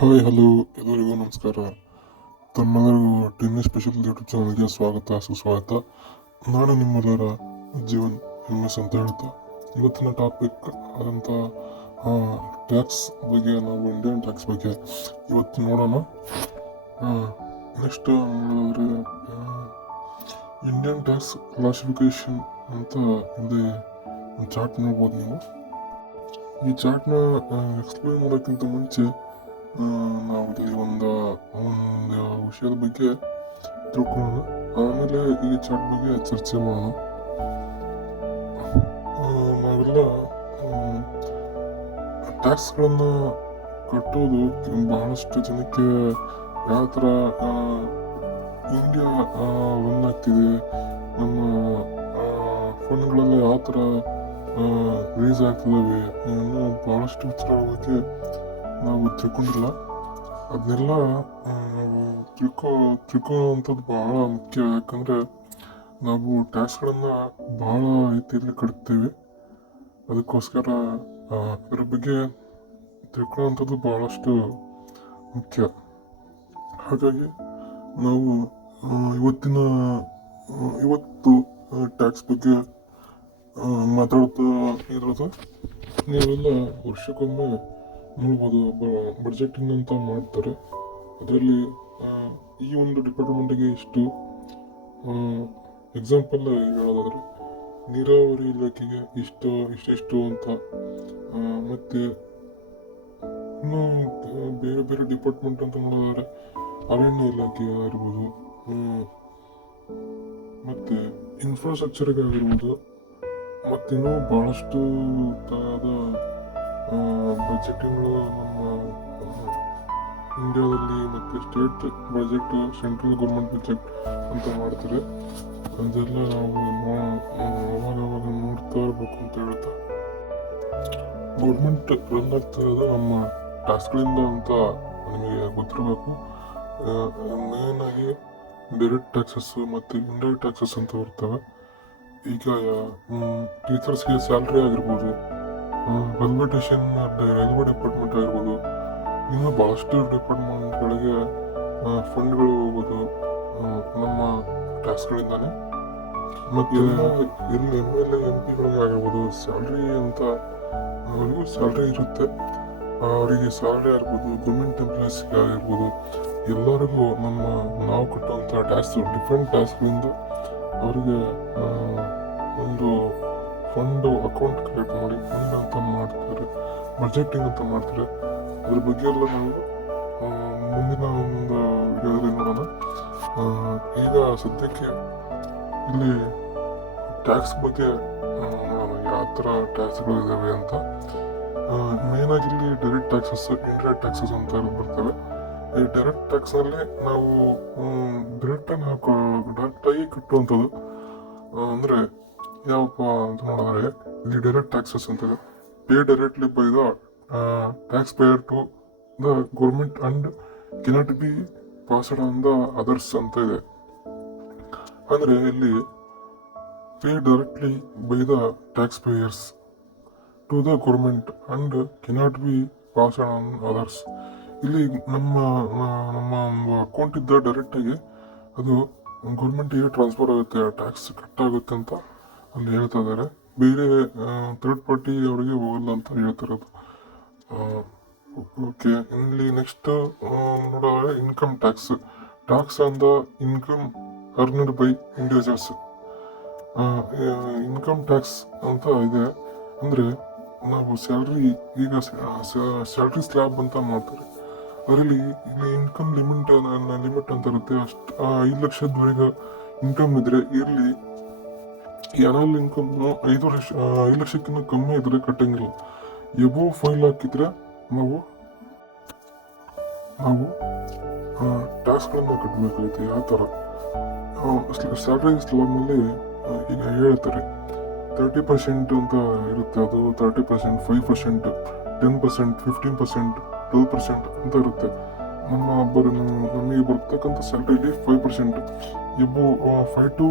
Hi hello ಎಲ್ಲರಿಗೂ ನಮಸ್ಕಾರ. ತಮ್ಮೆಲ್ಲರಿಗೂ ಟೆನ್ನಿಸ್ ಸ್ಪೆಷಲ್ ಯೂಟ್ಯೂಬ್ ಚಾನಲ್ಗೆ ಸ್ವಾಗತ ಸುಸ್ವಾಗತ. ನಾನು ನಿಮ್ಮೆಲ್ಲರ ಜೀವನ್ MS ಅಂತ ಹೇಳ್ತಾ ಇವತ್ತಿನ ಟಾಪಿಕ್ ಆದಂಥ ಟ್ಯಾಕ್ಸ್ ಬಗ್ಗೆ, ನಾವು ಇಂಡಿಯನ್ ಟ್ಯಾಕ್ಸ್ ಬಗ್ಗೆ ಇವತ್ತು ನೋಡೋಣ. ನೆಕ್ಸ್ಟ್ ನೋಡಿದ್ರೆ ಇಂಡಿಯನ್ ಟ್ಯಾಕ್ಸ್ ಕ್ಲಾಸಿಫಿಕೇಶನ್ ಅಂತ ಇಲ್ಲಿ ಚಾರ್ಟ್ ನೋಡ್ಬೋದು ನೀವು. ಈ ಚಾರ್ಟ್ನ ಎಕ್ಸ್ಪ್ಲೇನ್ ಮಾಡೋಕ್ಕಿಂತ ಮುಂಚೆ ನಾವು ಇಲ್ಲಿ ಒಂದು ವಿಷಯದ ಬಗ್ಗೆ ತಿಳ್ಕೊಳ್ಳೋಣ, ಆಮೇಲೆ ಈ ಚಾರ್ಟ್ ಬಗ್ಗೆ ಚರ್ಚೆ ಮಾಡೋಣ. ನಾವೆಲ್ಲ ಟ್ಯಾಕ್ಸ್ಗಳನ್ನು ಕಟ್ಟೋದು ಬಹಳಷ್ಟು ಜನಕ್ಕೆ ಯಾವ ಥರ ಇಂಡಿಯಾ ರನ್ ಆಗ್ತಿದೆ, ನಮ್ಮ ಫಂಡ್ಗಳೆಲ್ಲ ಯಾವ ಥರ ರಿಲೀಸ್ ಆಗ್ತಿದ್ದಾವೆ ಇನ್ನೂ ಬಹಳಷ್ಟು ವಿಚಾರಗಳ ಬಗ್ಗೆ ನಾವು ತಿಳ್ಕೊಂಡಿಲ್ಲ. ಅದನ್ನೆಲ್ಲ ನಾವು ತಿಳ್ಕೊಳ್ಳೋವಂಥದ್ದು ಬಹಳ ಮುಖ್ಯ. ಯಾಕಂದರೆ ನಾವು ಟ್ಯಾಕ್ಸ್ಗಳನ್ನು ಬಹಳ ರೀತಿಯಲ್ಲಿ ಕಟ್ತೇವೆ. ಅದಕ್ಕೋಸ್ಕರ ಅದರ ಬಗ್ಗೆ ತಿಳ್ಕೊಳ್ಳೋವಂಥದ್ದು ಬಹಳಷ್ಟು ಮುಖ್ಯ. ಹಾಗಾಗಿ ನಾವು ಇವತ್ತು ಟ್ಯಾಕ್ಸ್ ಬಗ್ಗೆ ಮಾತಾಡ್ತಾ ಇರೋದು. ನೀವೆಲ್ಲ ವರ್ಷಕ್ಕೊಮ್ಮೆ ನೋಡ್ಬೋದು, ಬಡ್ಜೆಟಿಂಗ್ ಅಂತ ಮಾಡ್ತಾರೆ. ಅದರಲ್ಲಿ ಈ ಒಂದು ಡಿಪಾರ್ಟ್ಮೆಂಟಿಗೆ ಇಷ್ಟು, ಎಕ್ಸಾಂಪಲ್ ಹೇಳೋದಾದರೆ ನೀರಾವರಿ ಇಲಾಖೆಗೆ ಇಷ್ಟು ಅಂತ, ಮತ್ತು ಇನ್ನು ಬೇರೆ ಬೇರೆ ಡಿಪಾರ್ಟ್ಮೆಂಟ್ ಅಂತ ನೋಡೋದಾದರೆ ಅರಣ್ಯ ಇಲಾಖೆ ಆಗಿರ್ಬೋದು, ಮತ್ತು ಇನ್ಫ್ರಾಸ್ಟ್ರಕ್ಚರ್ಗೆ ಆಗಿರ್ಬೋದು, ಮತ್ತಿನ್ನೂ ಭಾಳಷ್ಟು ತರಹದ ಬಜೆಟ್ಗಳು ನಮ್ಮ ಇಂಡಿಯಾದಲ್ಲಿ, ಮತ್ತು state budget, central government budget ಅಂತ ಮಾಡ್ತಾರೆ. ಅದೆಲ್ಲ ನಾವು ಅವಾಗ ನೋಡ್ತಾ ಇರಬೇಕು ಅಂತ ಹೇಳ್ತಾ, ಗೌರ್ಮೆಂಟ್ ರನ್ ಆಗ್ತಾ ಇರೋದು ನಮ್ಮ ಟ್ಯಾಕ್ಸ್ಗಳಿಂದ ಅಂತ ನಮಗೆ ಗೊತ್ತಿರಬೇಕು. ಮೇನ್ ಆಗಿ ಡೈರೆಕ್ಟ್ ಟ್ಯಾಕ್ಸಸ್ ಮತ್ತು ಇಂಡೈರೆಕ್ಟ್ ಟ್ಯಾಕ್ಸಸ್ ಅಂತ ಬರ್ತವೆ. ಈಗ ಟೀಚರ್ಸ್ಗೆ ಸ್ಯಾಲ್ರಿ ಆಗಿರ್ಬೋದು, ರೈಲ್ವೆ ಡಿಪಾರ್ಟ್ಮೆಂಟ್ ಆಗಿರ್ಬೋದು, ಇನ್ನು ಭಾಳಷ್ಟು ಡಿಪಾರ್ಟ್ಮೆಂಟ್ಗಳಿಗೆ ಫಂಡ್ಗಳು ಹೋಗೋದು ನಮ್ಮ ಟ್ಯಾಕ್ಸ್ಗಳಿಂದಾನೆ. ಮತ್ತು ಇಲ್ಲಿ MLA MP ಆಗಿರ್ಬೋದು ಸ್ಯಾಲ್ರಿ ಅಂತ, ಅವರಿಗೂ ಸ್ಯಾಲ್ರಿ ಇರುತ್ತೆ. ಅವರಿಗೆ ಸ್ಯಾಲ್ರಿ ಆಗಿರ್ಬೋದು, ಗೌರ್ಮೆಂಟ್ ಎಂಪ್ಲಾಯೀಸ್ಗೆ ಆಗಿರ್ಬೋದು, ಎಲ್ಲರಿಗೂ ನಾವು ಕಟ್ಟುವಂಥ ಟ್ಯಾಕ್ಸ್, ಡಿಫ್ರೆಂಟ್ ಟ್ಯಾಕ್ಸ್ಗಳಿಂದ ಅವರಿಗೆ ಒಂದು ಫಂಡ್ ಅಕೌಂಟ್ ಕ್ರಿಯೇಟ್ ಮಾಡಿ ಫಂಡ್ ಅಂತ ಮಾಡ್ತಾರೆ, ಬಜೆಟಿಂಗ್ ಅಂತ ಮಾಡ್ತಾರೆ. ಅದ್ರ ಬಗ್ಗೆ ಎಲ್ಲ ನಾವು ಮುಂದಿನ ಒಂದು ವಿಡಿಯೋದಲ್ಲಿ ನೋಡೋಣ. ಈಗ ಸದ್ಯಕ್ಕೆ ಇಲ್ಲಿ ಟ್ಯಾಕ್ಸ್ ಬಗ್ಗೆ ನೋಡೋಣ, ಯಾವ ಥರ ಟ್ಯಾಕ್ಸ್ಗಳು ಇದ್ದಾವೆ ಅಂತ. ಮೇನಾಗಿ ಇಲ್ಲಿ ಡೈರೆಕ್ಟ್ ಟ್ಯಾಕ್ಸಸ್, ಇಂಡೈರೆಕ್ಟ್ ಟ್ಯಾಕ್ಸಸ್ ಅಂತ ಬರ್ತವೆ. ಈ ಡೈರೆಕ್ಟ್ ಟ್ಯಾಕ್ಸ್ನಲ್ಲಿ ನಾವು ಡೈರೆಕ್ಟಾಗಿ ಕಟ್ಟುವಂಥದ್ದು. ಅಂದರೆ ಯಾವಪ್ಪ ಅಂತ ನೋಡಿದ್ರೆ, ಇಲ್ಲಿ ಡೈರೆಕ್ಟ್ ಟ್ಯಾಕ್ಸಸ್ ಅಂತ pay directly by the tax payer to the government and cannot be passed on the others ಅಂತ ಇದೆ. ಅಂದರೆ ಇಲ್ಲಿ pay directly by the tax payers to the government and cannot be passed on others. ಇಲ್ಲಿ ನಮ್ಮ ಒಂದು account ಇದ್ದ ಡೈರೆಕ್ಟಾಗಿ ಅದು ಗೌರ್ಮೆಂಟಿಗೆ ಟ್ರಾನ್ಸ್ಫರ್ ಆಗುತ್ತೆ, ಟ್ಯಾಕ್ಸ್ ಕಟ್ಟಾಗುತ್ತೆ ಅಂತ ಅಲ್ಲಿ ಹೇಳ್ತಾ ಇದ್ದಾರೆ. ಬೇರೆ ಥರ್ಡ್ ಪಾರ್ಟಿ ಅವರಿಗೆ ಹೋಗಲ್ಲ ಅಂತ ಹೇಳ್ತಿರೋದು. ಓಕೆ, ಇಲ್ಲಿ ನೆಕ್ಸ್ಟ್ ನೋಡೋದ್ರೆ income tax on the income earned by individuals. Income tax ಅಂತ ಇದೆ. ಅಂದರೆ ನಾವು ಸ್ಯಾಲ್ರಿ, ಈಗ ಸ್ಯಾಲ್ರಿ ಸ್ಲ್ಯಾಬ್ ಅಂತ ಮಾಡ್ತಾರೆ. ಅದರಲ್ಲಿ ಇಲ್ಲಿ ಇನ್ಕಮ್ ಲಿಮಿಟ್ ಅಂತ ಇರುತ್ತೆ. 5 ಲಕ್ಷದವರೆಗೆ ಇನ್ಕಮ್ ಇದ್ರೆ ಇರಲಿ, ಯಾರಲ್ಲಿ ಇನ್ಕಮ್ 5 ಲಕ್ಷಕ್ಕಿಂತ ಕಮ್ಮಿ ಇದ್ರೆ ಕಟ್ಟಂಗಿಲ್ಲ. ಎಬೋ 5 lakh ಇದ್ರೆ ನಾವು ಟ್ಯಾಕ್ಸ್ಗಳನ್ನ ಕಟ್ಟಬೇಕಾಗುತ್ತೆ. ಯಾವ ಥರ ಸ್ಯಾಲ್ರಿ ಸ್ಲ್ಯಾಬ್ನಲ್ಲಿ ಈಗ ಹೇಳ್ತಾರೆ 30% ಅಂತ ಇರುತ್ತೆ. ಅದು 30%, 5%, 10%, 15%, 12% ಅಂತ ಇರುತ್ತೆ. ನಮಗೆ ಬರ್ತಕ್ಕಂಥ ಸ್ಯಾಲ್ರಿಲಿ 5%, ಇಬ್ಬು 5 to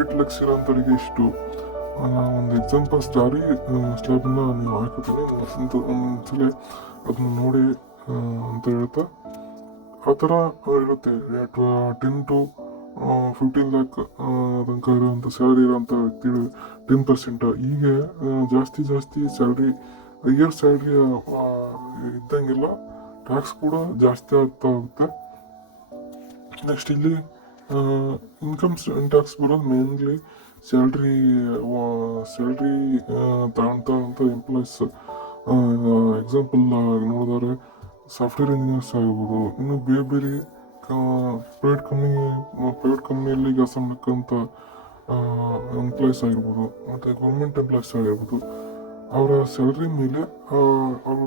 8 lakhs ಇರೋಂಥವ್ರಿಗೆ ಇಷ್ಟು. ಒಂದು ಎಕ್ಸಾಂಪಲ್ ಸ್ಲ್ಯಾಬ್ನ ನೀವು ಹಾಕೋತೀನಿ, ಒಂದ್ಸಲ ಅದನ್ನ ನೋಡಿ ಅಂತ ಹೇಳ್ತಾ ಆ ಥರ ಇರುತ್ತೆ. 10 to 15 lakh ತನಕ ಇರೋಂಥ ಸ್ಯಾಲ್ರಿ ಇರೋಂಥ ವ್ಯಕ್ತಿಗಳು 10%. ಹೀಗೆ ಜಾಸ್ತಿ ಸ್ಯಾಲ್ರಿ, ಇಯರ್ ಸ್ಯಾಲ್ರಿ ಇದ್ದಂಗೆಲ್ಲ ಟ್ಯಾಕ್ಸ್ ಕೂಡ ಜಾಸ್ತಿ ಆಗ್ತಾ ಹೋಗುತ್ತೆ. ನೆಕ್ಸ್ಟ್ ಇಲ್ಲಿ ಇನ್ಕಮ್ ಟ್ಯಾಕ್ಸ್ ಬರೋದು ಮೇನ್ಲಿ ಸ್ಯಾಲ್ರಿ ತಗೊಂತ ಎಂಪ್ಲಾಯೀಸ್. ಎಕ್ಸಾಂಪಲ್ ನೋಡಿದ್ರೆ ಸಾಫ್ಟ್ವೇರ್ ಇಂಜಿನಿಯರ್ಸ್ ಆಗಿರ್ಬೋದು, ಇನ್ನು ಬೇರೆ ಪ್ರೈವೇಟ್ ಕಂಪ್ನಿಯಲ್ಲಿ ಕೆಲಸ ಮಾಡ್ಕೊಂತ ಎಂಪ್ಲಾಯೀಸ್ ಆಗಿರ್ಬೋದು, ಮತ್ತು ಗೌರ್ಮೆಂಟ್ ಎಂಪ್ಲಾಯೀಸ್ ಆಗಿರ್ಬೋದು, ಅವರ ಸ್ಯಾಲ್ರಿ ಮೇಲೆ ಅವರು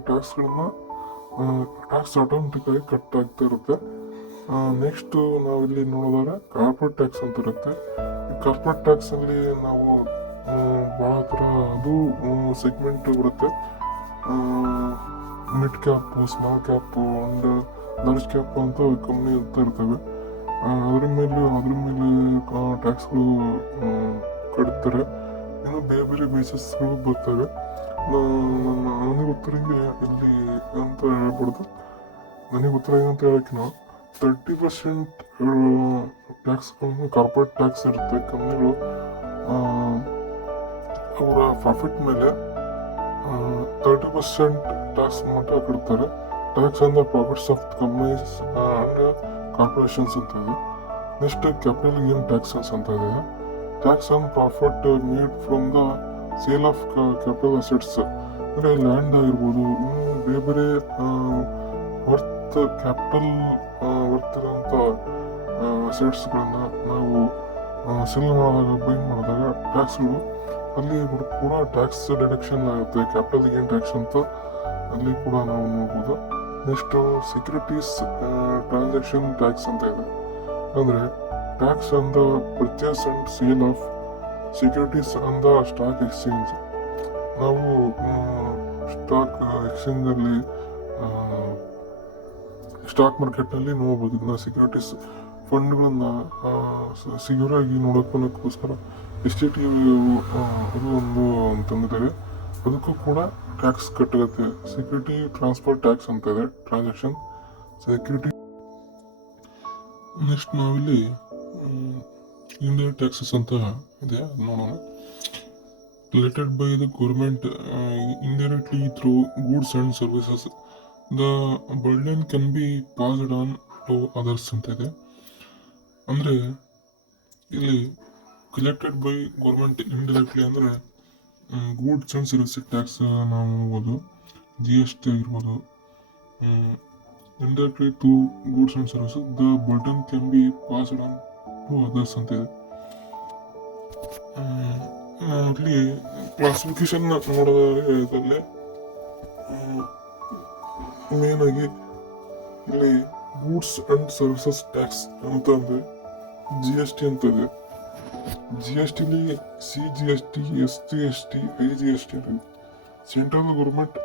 ಟ್ಯಾಕ್ಸ್ ಆಟೋಮೆಟಿಕ್ಕಾಗಿ ಕಟ್ ಆಗ್ತಾ ಇರುತ್ತೆ. ನೆಕ್ಸ್ಟು ನಾವಿಲ್ಲಿ ನೋಡೋದಾದ್ರೆ ಕಾರ್ಪೊರೇಟ್ ಟ್ಯಾಕ್ಸ್ ಅಂತ ಇರುತ್ತೆ. ಕಾರ್ಪೊರೇಟ್ ಟ್ಯಾಕ್ಸಲ್ಲಿ ನಾವು ಭಾಳ ಥರ ಅದು ಸೆಗ್ಮೆಂಟ್ ಬರುತ್ತೆ. Mid cap, small cap and large cap ಅಂತ ಕಂಪ್ನಿ ಅಂತ ಇರ್ತವೆ. ಅದ್ರ ಮೇಲೆ ಟ್ಯಾಕ್ಸ್ಗಳು ಕಟ್ತಾರೆ. ಇನ್ನು ಬೇರೆ ಬೇಸಸ್ಗಳು ಬರ್ತವೆ. ನನಗೆ ಗೊತ್ತಿರಂಗೆ ಇಲ್ಲಿ ಅಂತ ಹೇಳ್ಬಾರ್ದು, ನನಗೆ ಗೊತ್ತಿರಂಗೆ ಅಂತ ಹೇಳೋಕ್ಕಿಂತ 30% ಟ್ಯಾಕ್ಸ್ಗಳನ್ನು ಕಾರ್ಪೊರೇಟ್ ಟ್ಯಾಕ್ಸ್ ಇರುತ್ತೆ. ಕಂಪ್ನಿಗಳು ಅವರ ಪ್ರಾಫಿಟ್ ಮೇಲೆ 30% ಟ್ಯಾಕ್ಸ್ ಮಾತ್ರ ಕಟ್ತಾರೆ. Tax on the profits of companies and corporations ಅಂತ ಇದೆ. ನೆಕ್ಸ್ಟ್ ಕ್ಯಾಪಿಟಲ್ ಗೇನ್ ಟ್ಯಾಕ್ಸಸ್ ಅಂತ ಇದೆ. Tax on profit made from the sale of capital assets, ಅಂದರೆ ಲ್ಯಾಂಡ್ ಆಗಿರ್ಬೋದು, ಇನ್ನು ಬೇರೆ ಕ್ಯಾಪಿಟಲ್ ವರ್ತ್ ಇರೋಂಥ ಅಸೆಟ್ಸ್ಗಳನ್ನ ನಾವು ಸೆಲ್ ಮಾಡಿದಾಗ, ಬೈ ಮಾಡಿದಾಗ ಟ್ಯಾಕ್ಸ್ಗಳು ಅಲ್ಲಿ ಕೂಡ ಟ್ಯಾಕ್ಸ್ ಡಿಡಕ್ಷನ್ ಆಗುತ್ತೆ. ಕ್ಯಾಪಿಟಲ್ ಗೇನ್ ಟ್ಯಾಕ್ಸ್ ಅಂತ ಅಲ್ಲಿ ಕೂಡ ನಾವು ನೋಡ್ಬೋದು. ನೆಕ್ಸ್ಟು ಸೆಕ್ಯೂರಿಟೀಸ್ ಟ್ರಾನ್ಸಾಕ್ಷನ್ ಟ್ಯಾಕ್ಸ್ ಅಂತ ಇದೆ. ಅಂದರೆ tax on the purchase and sale of securities on the stock exchange. ನಾವು ಸ್ಟಾಕ್ ಎಕ್ಸ್ಚೇಂಜಲ್ಲಿ ಸ್ಟಾಕ್ ಮಾರ್ಕೆಟ್ನಲ್ಲಿ ನೋಡ್ಬೋದು. ಇದನ್ನ ಸೆಕ್ಯೂರಿಟೀಸ್ ಫಂಡ್ಗಳನ್ನು ಸೆಕ್ಯೂರ್ ಆಗಿ ನೋಡೋಕ್ಕೋಸ್ಕರ ಎಸ್ಟೇಟ್ ಅದು ಒಂದು ಅಂತಂದಿದ್ದಾರೆ. ಅದಕ್ಕೂ ಕೂಡ ಟ್ಯಾಕ್ಸ್ ಕಟ್ಟಾಗುತ್ತೆ. ಸೆಕ್ಯೂರಿಟಿ ಟ್ರಾನ್ಸ್ಫರ್ ಟ್ಯಾಕ್ಸ್ ಅಂತ ಇದೆ, ಟ್ರಾನ್ಸಾಕ್ಷನ್ ಸೆಕ್ಯೂರಿಟಿ. ನೆಕ್ಸ್ಟ್ ನಾವಿಲ್ಲಿ ಇಂಡೈರೆಕ್ಟ್ ಟ್ಯಾಕ್ಸಸ್ ಅಂತ ಇದೆ, ನೋಡೋಣ. Related by the government indirectly through goods and services, the burden can be passed on to others ಅಂತ ಇದೆ. ಅಂದರೆ ಇಲ್ಲಿ ಕಲೆಕ್ಟೆಡ್ ಬೈ ಗೌರ್ಮೆಂಟ್ ಇಂಡೈರೆಕ್ಟ್ಲಿ ಅಂದರೆ ಗೂಡ್ಸ್ ಆ್ಯಂಡ್ ಸರ್ವಿಸ್ ಟ್ಯಾಕ್ಸ್ ನಾವು ನೋಡ್ಬೋದು, GST ಆಗಿರ್ಬೋದು. Indirectly to goods and services the burden can be passed on to others ಅಂತ ಇದೆ. ಇಲ್ಲಿ ಕ್ಲಾಸಿಫಿಕೇಶನ್ ನೋಡೋದ್ರಲ್ಲಿ ಮೇನ್ ಆಗಿ ಇಲ್ಲಿ ಗೂಡ್ಸ್ ಅಂಡ್ ಸರ್ವಿಸಸ್ ಟ್ಯಾಕ್ಸ್ ಅಂತ ಅಂದ್ರೆ GST ಅಂತ ಇದೆ. GSTಲಿ CGST, SGST, IGST ಅಂತ ಇದೆ. ಸೆಂಟ್ರಲ್ ಗೌರ್ಮೆಂಟ್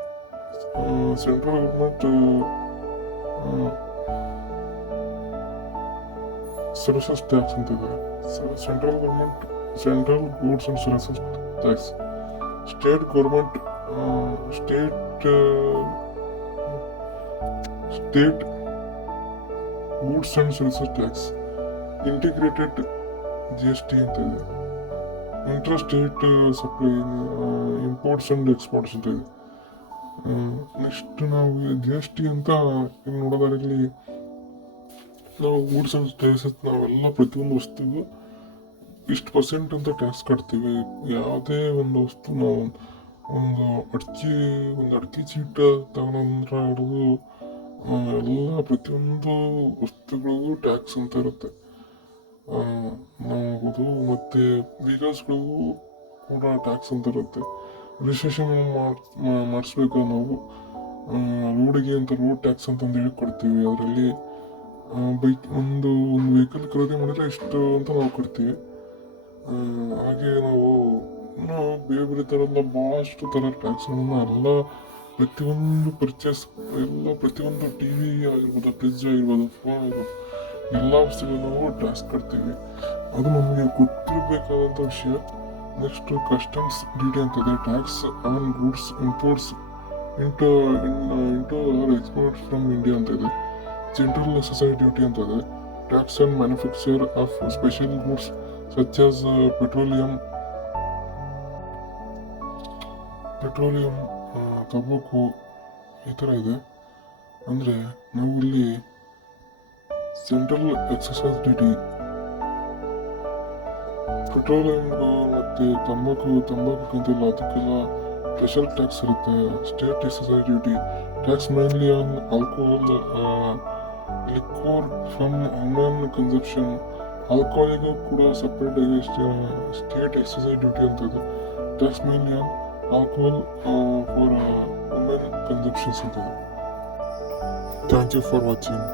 ಸರ್ವಿಸಸ್ ಟ್ಯಾಕ್ಸ್ ಅಂತ ಇದೆ. Central goods and services tax. State government state goods and services tax. Integrated GST ಅಂತ ಇದೆ. Inter state supply, imports and exports ಅಂತ ಇದೆ. ನೆಕ್ಸ್ಟ್ ನಾವು GST ಅಂತ ನೋಡೋದಾಗಲಿ ನಾವು ಗೂಡ್ಸ್ ಅಂಡ್ ಸರ್ವಿಸಸ್ ನಾವೆಲ್ಲ ಪ್ರತಿಯೊಂದು ವಸ್ತುಗೂ ಇಷ್ಟು % ಅಂತ ಟ್ಯಾಕ್ಸ್ ಕಟ್ತೀವಿ. ಯಾವುದೇ ಒಂದು ವಸ್ತು ನಾವು ಒಂದು ಅಡಿಕೆ ಚೀಟ ತಗೊಂಡ್ರೆ ಹಿಡಿದು ಎಲ್ಲ ಪ್ರತಿಯೊಂದು ವಸ್ತುಗಳಿಗೂ ಟ್ಯಾಕ್ಸ್ ಅಂತ ಇರುತ್ತೆ. ನೋಡ್ಬೋದು. ಮತ್ತು ವೆಹಿಕಲ್ಸ್ಗಳಿಗೂ ಕೂಡ ಟ್ಯಾಕ್ಸ್ ಅಂತ ಇರುತ್ತೆ. ರಿಜಿಸ್ಟ್ರೇಷನ್ ಮಾಡಿಸ್ಬೇಕು ನಾವು. ರೋಡಿಗೆ ಅಂತ ರೋಡ್ ಟ್ಯಾಕ್ಸ್ ಅಂತಂದು ಹೇಳಿ ಕೊಡ್ತೀವಿ. ಅದರಲ್ಲಿ ಒಂದು ವೆಹಿಕಲ್ ಖರೀದಿ ಮಾಡಿದ್ರೆ ಇಷ್ಟು ಅಂತ ನಾವು ಕೊಡ್ತೀವಿ. ಹಾಗೆ ನಾವು ಬೇರೆ ಥರದ ಭಾಳಷ್ಟು ಥರ ಟ್ಯಾಕ್ಸ್ಗಳನ್ನ ಎಲ್ಲ ಪ್ರತಿಯೊಂದು ಪರ್ಚೇಸ್ ಪ್ರತಿಯೊಂದು TV ಆಗಿರ್ಬೋದು, ಫ್ರಿಜ್ ಆಗಿರ್ಬೋದು, ಫೋನ್ ಆಗಿರ್ಬೋದು, ಎಲ್ಲ ವಸ್ತುಗಳು ನಾವು ಟ್ಯಾಕ್ಸ್ ಕಟ್ತೀವಿ. ಅದು ನಮಗೆ ಗೊತ್ತಿರಬೇಕಾದಂಥ ವಿಷಯ. ನೆಕ್ಸ್ಟ್ ಕಸ್ಟಮ್ಸ್ ಡ್ಯೂಟಿ ಅಂತಿದೆ. Tax on goods imports into or exports from India ಅಂತ ಇದೆ. ಜನರಲ್ ಎಕ್ಸಸೈಸ್ ಡ್ಯೂಟಿ ಅಂತ ಇದೆ. Tax on manufacture of special goods such as petroleum, ತಂಬಾಕು, ಈ ಥರ ಇದೆ. ಅಂದರೆ ನಾವು ಇಲ್ಲಿ ಸೆಂಟ್ರಲ್ ಎಕ್ಸಸೈಸ್ ಡ್ಯೂಟಿ ಪೆಟ್ರೋಲಿಯಂ ಮತ್ತು ತಂಬಾಕುಕ್ಕಿಂತಲ್ಲ ಅದಕ್ಕೆಲ್ಲ ಸ್ಪೆಷಲ್ ಟ್ಯಾಕ್ಸ್ ಇರುತ್ತೆ. State excise duty tax mainly on alcohol, liquor from human consumption. ಆಲ್ಕೋಹಾಲಿಗೂ ಕೂಡ ಸಪ್ರೇಟ್ ಆಗಿ ಸ್ಟೇಟ್ ಎಕ್ಸಸೈಸ್ ಡ್ಯೂಟಿ ಅಂತ ಇದೆ. Tax mainly on alcohol for human consumptions ಅಂತ ಇದೆ. Thank you for watching.